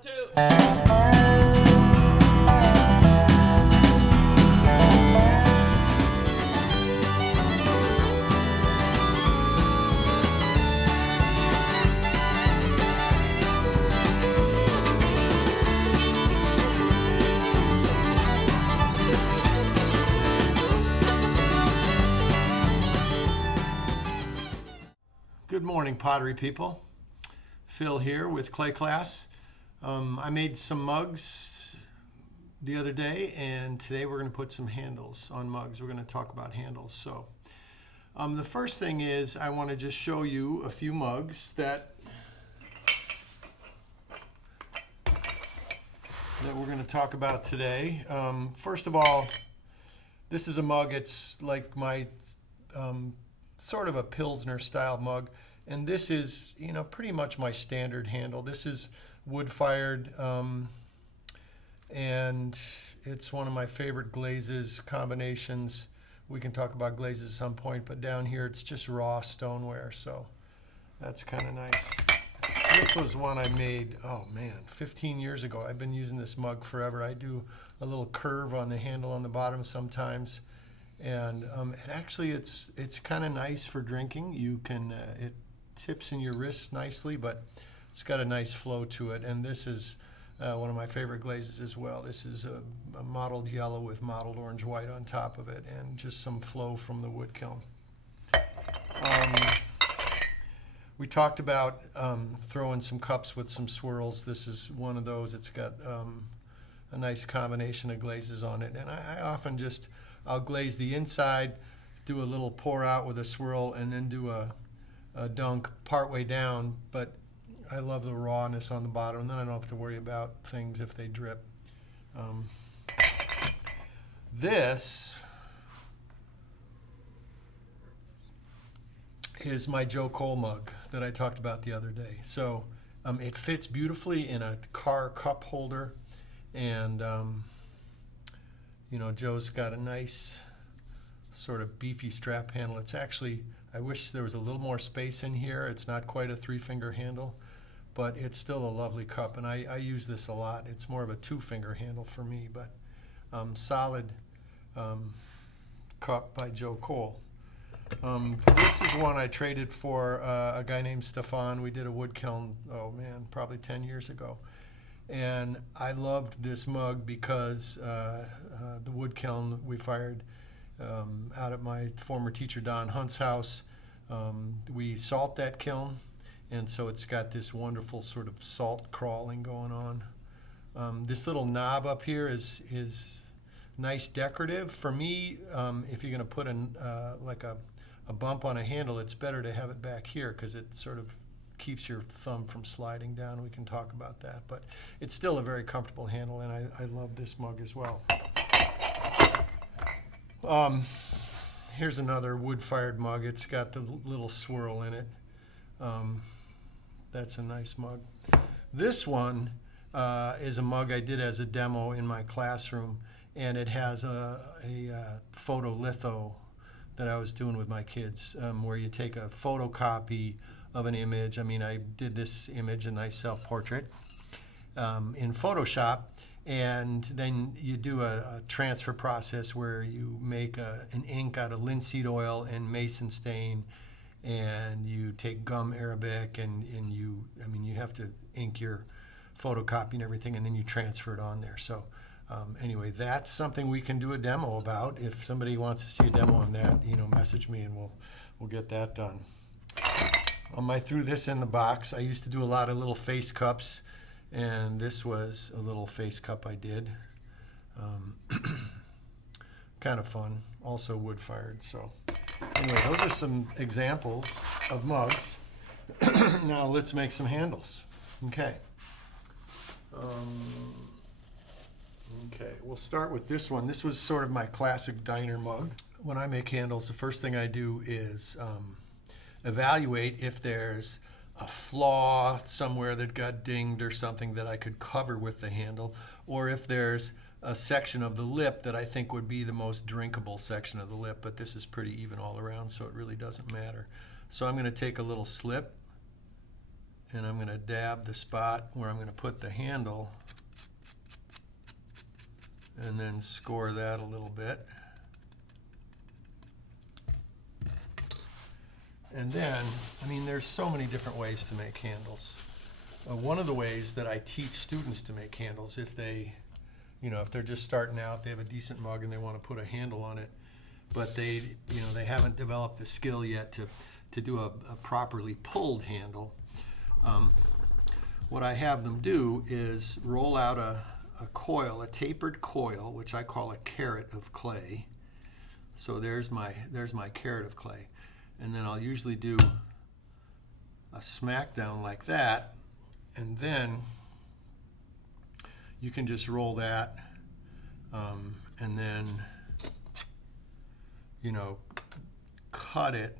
Good morning, pottery people. Phil here with clay class. I made some mugs the other day, and today we're going to put some handles on mugs. We're going to talk about handles. So the first thing is I want to just show you a few mugs that we're going to talk about today. First of all, this is a mug. It's like my sort of a Pilsner style mug. And this is, pretty much my standard handle. This is wood-fired, and it's one of my favorite glazes, combinations. We can talk about glazes at some point, but down here it's just raw stoneware, so that's kind of nice. This was one I made, 15 years ago. I've been using this mug forever. I do a little curve on the handle on the bottom sometimes, and actually it's kind of nice for drinking. You can, it tips in your wrist nicely, but it's got a nice flow to it. And this is one of my favorite glazes as well. This is a mottled yellow with mottled orange white on top of it, and just some flow from the wood kiln. We talked about throwing some cups with some swirls. This is one of those. It's got a nice combination of glazes on it, and I often I'll glaze the inside, do a little pour out with a swirl, and then do a dunk partway down, but I love the rawness on the bottom, and then I don't have to worry about things if they drip. This is my Joe Cole mug that I talked about the other day. So it fits beautifully in a car cup holder, and Joe's got a nice sort of beefy strap handle. It's actually, I wish there was a little more space in here. It's not quite a 3-finger handle, but it's still a lovely cup, and I use this a lot. It's more of a 2-finger handle for me, but solid cup by Joe Cole. This is one I traded for a guy named Stefan. We did a wood kiln, probably 10 years ago. And I loved this mug because the wood kiln we fired out at my former teacher Don Hunt's house. We salt that kiln, and so it's got this wonderful sort of salt crawling going on. This little knob up here is nice decorative. For me, if you're going to put like a bump on a handle, it's better to have it back here because it sort of keeps your thumb from sliding down. We can talk about that, but it's still a very comfortable handle, and I love this mug as well. Here's another wood-fired mug. It's got the little swirl in it. That's a nice mug. This one is a mug I did as a demo in my classroom, and it has a photolitho that I was doing with my kids, where you take a photocopy of an image. I did this image, a nice self-portrait, in Photoshop, and then you do a transfer process where you make an ink out of linseed oil and mason stain, and you take gum Arabic, and you have to ink your photocopy and everything, and then you transfer it on there. So anyway, that's something we can do a demo about. If somebody wants to see a demo on that, message me and we'll get that done. I threw this in the box. I used to do a lot of little face cups, and this was a little face cup I did. Kind of fun. Also wood-fired. So anyway, those are some examples of mugs. Now let's make some handles. Okay. Okay, we'll start with this one. This was sort of my classic diner mug. When I make handles, the first thing I do is evaluate if there's a flaw somewhere that got dinged or something that I could cover with the handle, or if there's a section of the lip that I think would be the most drinkable section of the lip, but this is pretty even all around, so it really doesn't matter. So I'm going to take a little slip and I'm going to dab the spot where I'm going to put the handle, and then score that a little bit. And then, I mean, there's so many different ways to make handles. One of the ways that I teach students to make handles, if they, if they're just starting out, they have a decent mug and they want to put a handle on it, but they haven't developed the skill yet to do a properly pulled handle. What I have them do is roll out a coil, a tapered coil, which I call a carat of clay. So there's my carat of clay. And then I'll usually do a smackdown like that, and then you can just roll that, and then, cut it.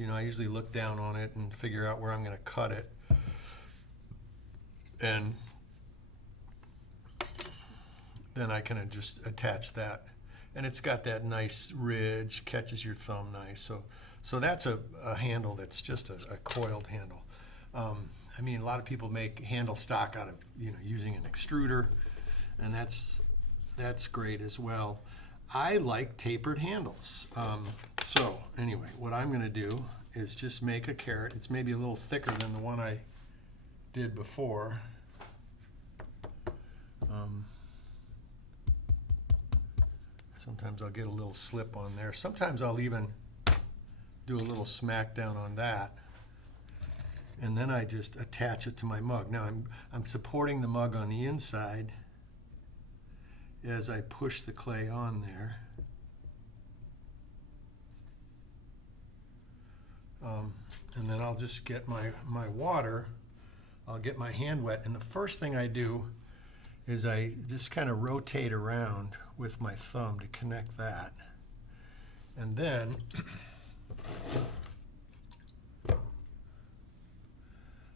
I usually look down on it and figure out where I'm going to cut it. And then I can just attach that. And it's got that nice ridge, catches your thumb nice. So that's a handle that's just a coiled handle. I mean, a lot of people make handle stock out of, using an extruder, and that's great as well. I like tapered handles. So anyway, what I'm going to do is just make a carat. It's maybe a little thicker than the one I did before. Sometimes I'll get a little slip on there. Sometimes I'll even do a little smackdown on that, and then I just attach it to my mug. Now I'm supporting the mug on the inside as I push the clay on there. And then I'll just get my water. I'll get my hand wet, and the first thing I do is I just kind of rotate around with my thumb to connect that. And then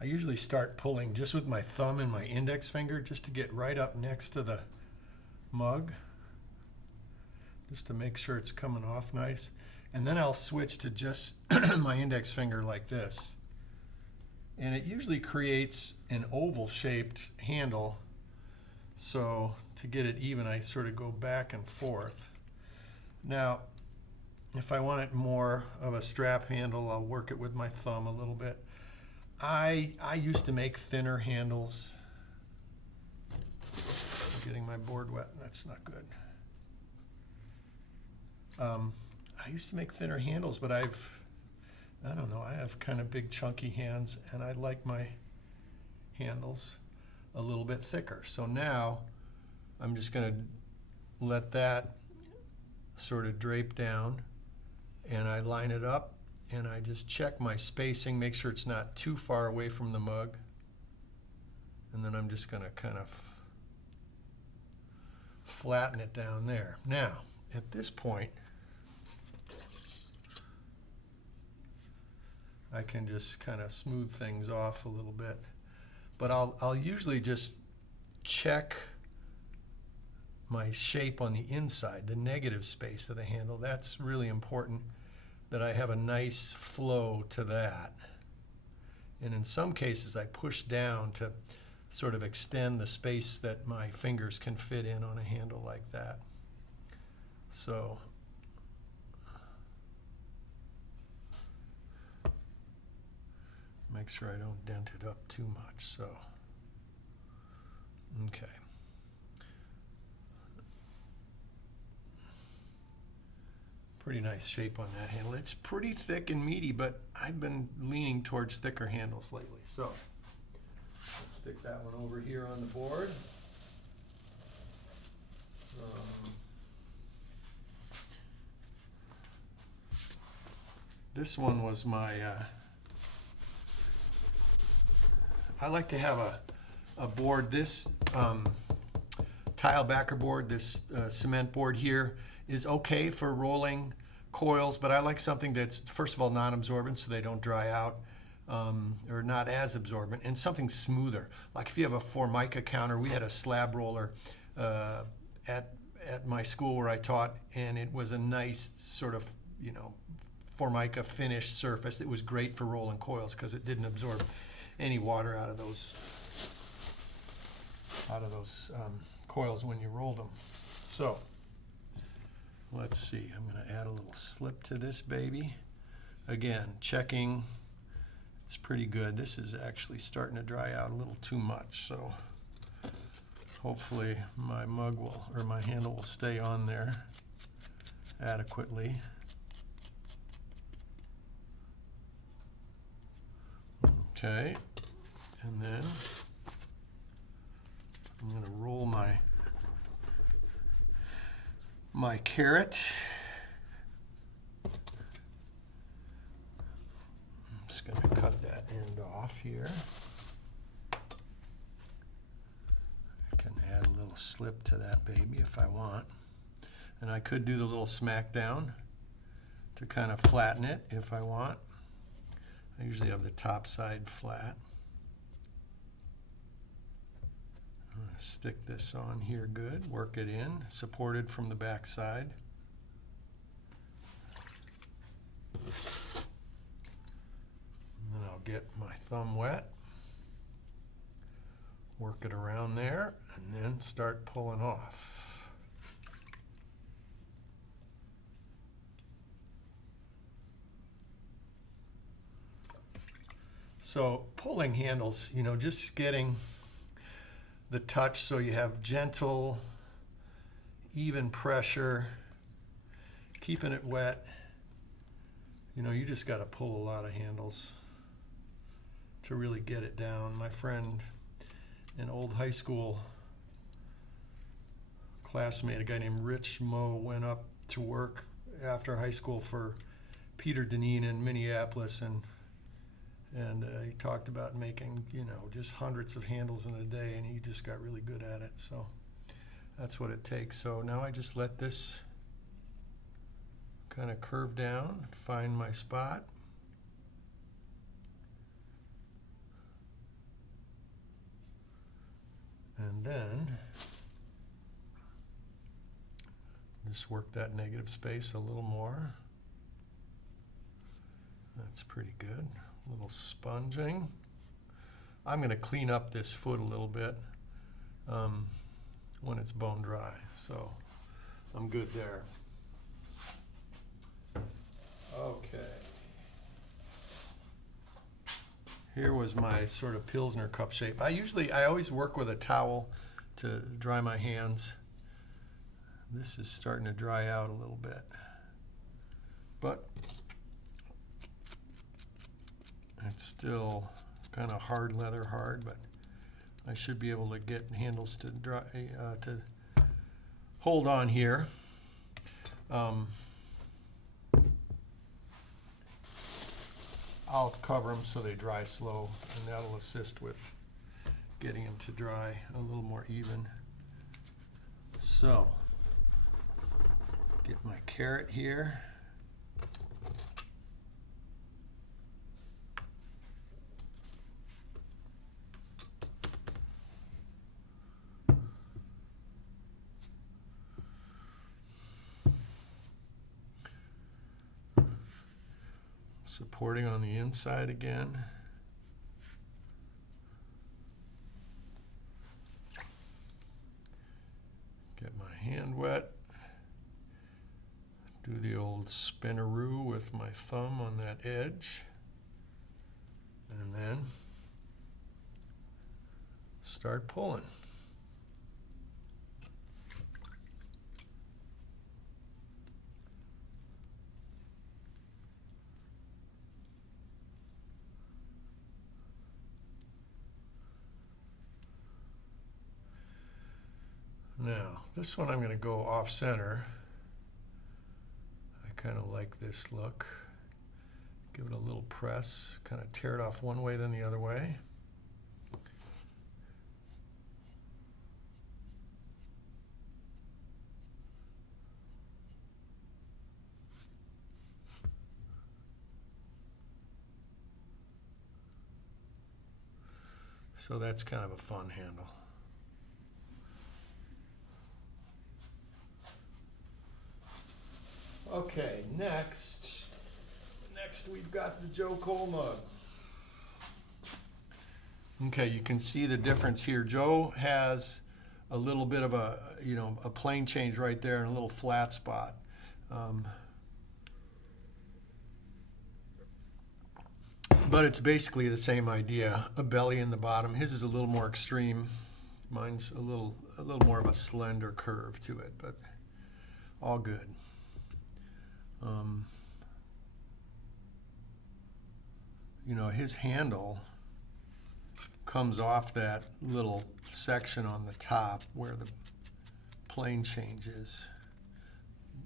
I usually start pulling just with my thumb and my index finger just to get right up next to the mug, just to make sure it's coming off nice. And then I'll switch to just my index finger like this. And it usually creates an oval-shaped handle. So to get it even, I sort of go back and forth. Now, if I want it more of a strap handle, I'll work it with my thumb a little bit. I used to make thinner handles. I'm getting my board wet, that's not good. I used to make thinner handles, but I don't know, I have kind of big chunky hands, and I like my handles a little bit thicker. So now I'm just going to let that sort of drape down, and I line it up, and I just check my spacing, make sure it's not too far away from the mug, and then I'm just going to kind of flatten it down there. Now, at this point, I can just kind of smooth things off a little bit. But I'll usually just check my shape on the inside, the negative space of the handle. That's really important, that I have a nice flow to that. And in some cases, I push down to sort of extend the space that my fingers can fit in on a handle like that. So make sure I don't dent it up too much. So, okay. Pretty nice shape on that handle. It's pretty thick and meaty, but I've been leaning towards thicker handles lately. So, let's stick that one over here on the board. This one was my I like to have a board, this tile backer board, this cement board here is okay for rolling coils, but I like something that's, first of all, non-absorbent so they don't dry out, or not as absorbent, and something smoother. Like if you have a Formica counter, we had a slab roller at my school where I taught, and it was a nice sort of, Formica finished surface. It was great for rolling coils because it didn't absorb. any water out of those coils when you rolled them. So let's see, I'm going to add a little slip to this baby. Again, checking, it's pretty good. This is actually starting to dry out a little too much, so hopefully my mug will, or my handle will stay on there adequately. Okay, and then I'm going to roll my carrot. I'm just going to cut that end off here. I can add a little slip to that baby if I want. And I could do the little smack down to kind of flatten it if I want. I usually have the top side flat. I'm going to stick this on here good, work it in, supported from the back side. And then I'll get my thumb wet, work it around there, and then start pulling off. So pulling handles, you know, just getting the touch so you have gentle, even pressure, keeping it wet. You know, you just got to pull a lot of handles to really get it down. My friend, an old high school classmate, a guy named Rich Moe, went up to work after high school for Peter Deneen in Minneapolis, and he talked about making, you know, just hundreds of handles in a day, and he just got really good at it. So that's what it takes. So now I just let this kind of curve down, find my spot. And then just work that negative space a little more. That's pretty good. A little sponging. I'm going to clean up this foot a little bit when it's bone dry, so I'm good there. Okay. Here was my sort of Pilsner cup shape. I always work with a towel to dry my hands. This is starting to dry out a little bit, but it's still kind of hard leather hard, but I should be able to get handles to dry, to hold on here. I'll cover them so they dry slow, and that'll assist with getting them to dry a little more even. So, get my carrot here. Supporting on the inside again. Get my hand wet. Do the old spinaroo with my thumb on that edge. And then start pulling. Now, this one I'm going to go off center. I kind of like this look. Give it a little press, kind of tear it off one way then the other way. So that's kind of a fun handle. Okay, next we've got the Joe Cole mug. Okay, you can see the difference here. Joe has a little bit of a, a plane change right there and a little flat spot. But it's basically the same idea, a belly in the bottom. His is a little more extreme. Mine's a little more of a slender curve to it, but all good. His handle comes off that little section on the top where the plane change is.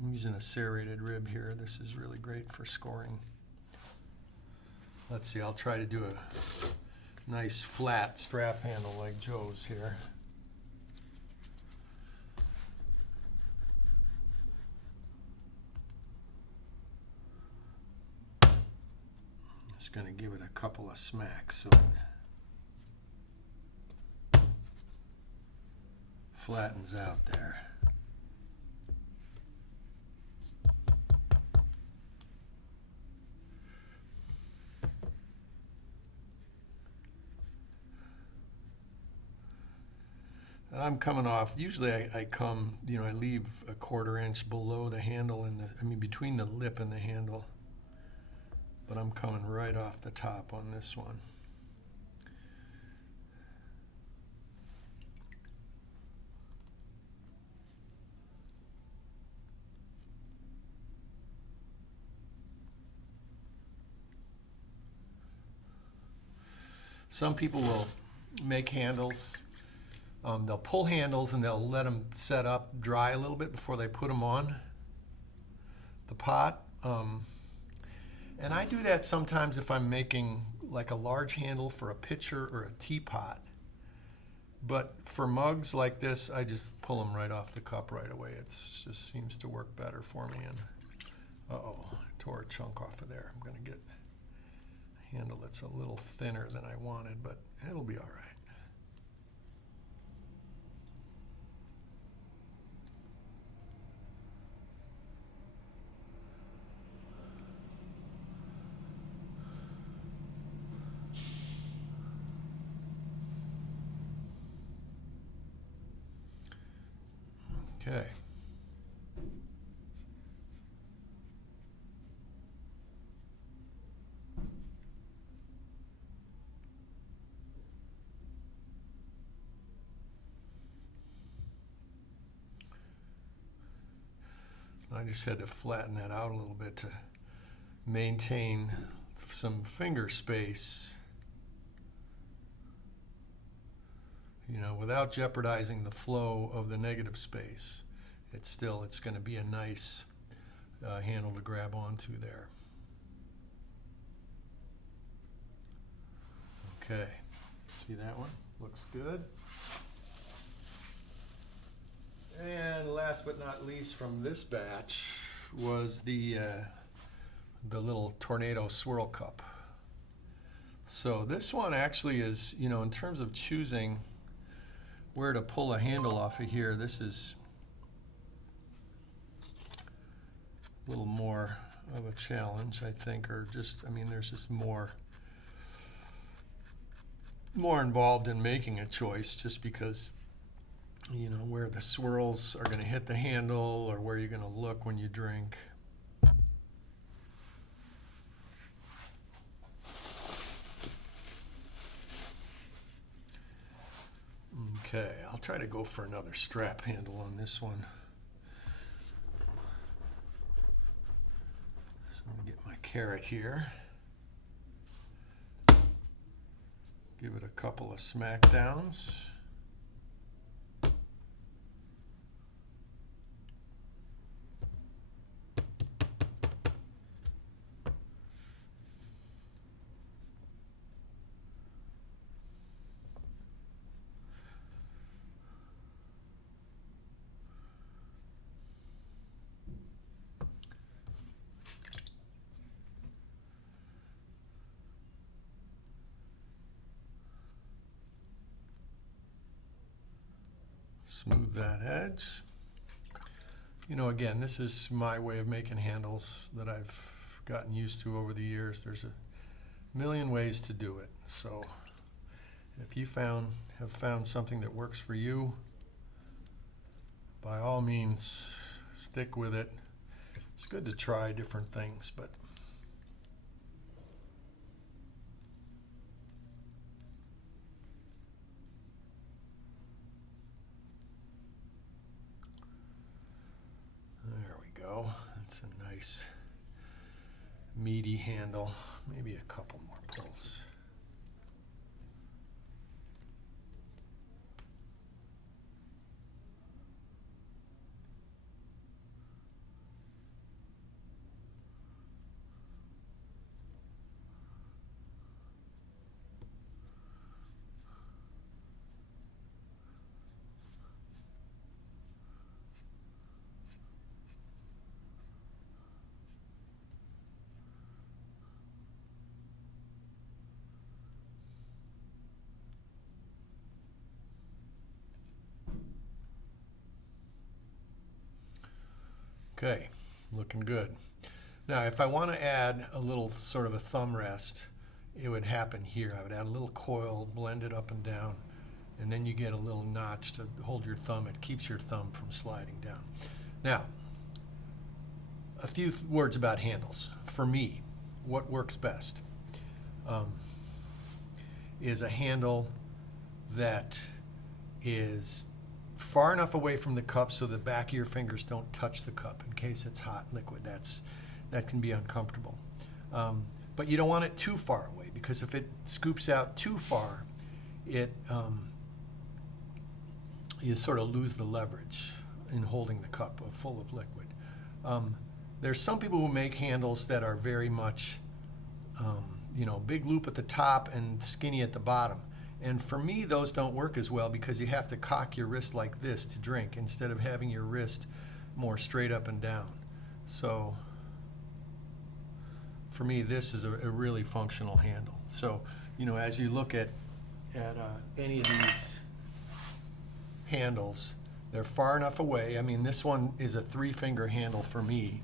I'm using a serrated rib here. This is really great for scoring. Let's see, I'll try to do a nice flat strap handle like Joe's here. Just going to give it a couple of smacks so it flattens out there. And I'm coming off, usually I come, I leave a 1/4 inch below the handle between the lip and the handle. But I'm coming right off the top on this one. Some people will make handles. They'll pull handles and they'll let them set up, dry a little bit before they put them on the pot. And I do that sometimes if I'm making like a large handle for a pitcher or a teapot. But for mugs like this, I just pull them right off the cup right away. It just seems to work better for me. And uh-oh, I tore a chunk off of there. I'm going to get a handle that's a little thinner than I wanted, but it'll be all right. Okay. I just had to flatten that out a little bit to maintain some finger space, without jeopardizing the flow of the negative space. It's going to be a nice handle to grab onto there. Okay, see that one? Looks good. And last but not least from this batch was the little Tornado Swirl Cup. So this one actually is, in terms of choosing where to pull a handle off of here, this is a little more of a challenge, I think, or just, there's just more involved in making a choice, just because where the swirls are going to hit the handle or where you're going to look when you drink. Okay, I'll try to go for another strap handle on this one. So I'm going to get my carrot here. Give it a couple of smack downs. Smooth that edge. Again, this is my way of making handles that I've gotten used to over the years. There's a million ways to do it. So If you have found something that works for you, by all means, stick with it. It's good to try different things, but there we go. That's a nice meaty handle. Maybe a couple more pulls. Okay, looking good. Now, if I want to add a little sort of a thumb rest, it would happen here. I would add a little coil, blend it up and down, and then you get a little notch to hold your thumb. It keeps your thumb from sliding down. Now, a few words about handles. For me, what works best is a handle that is far enough away from the cup so the back of your fingers don't touch the cup in case it's hot liquid. That can be uncomfortable. But you don't want it too far away, because if it scoops out too far, you sort of lose the leverage in holding the cup full of liquid. There's some people who make handles that are very much, big loop at the top and skinny at the bottom. And for me, those don't work as well, because you have to cock your wrist like this to drink instead of having your wrist more straight up and down. So for me, this is a really functional handle. So, as you look at any of these handles, they're far enough away. I mean, this one is a 3-finger handle for me.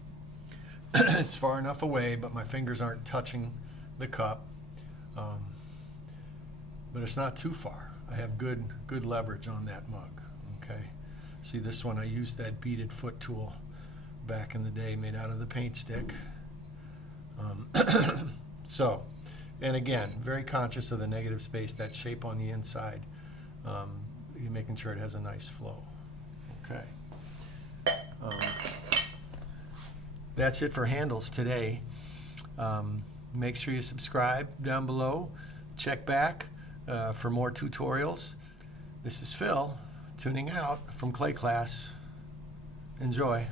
It's far enough away, but my fingers aren't touching the cup. But it's not too far. I have good leverage on that mug. Okay. See, this one, I used that beaded foot tool back in the day, made out of the paint stick. And again, very conscious of the negative space, that shape on the inside. You're making sure it has a nice flow. Okay. That's it for handles today. Make sure you subscribe down below. Check back for more tutorials. This is Phil, tuning out from clay class. Enjoy.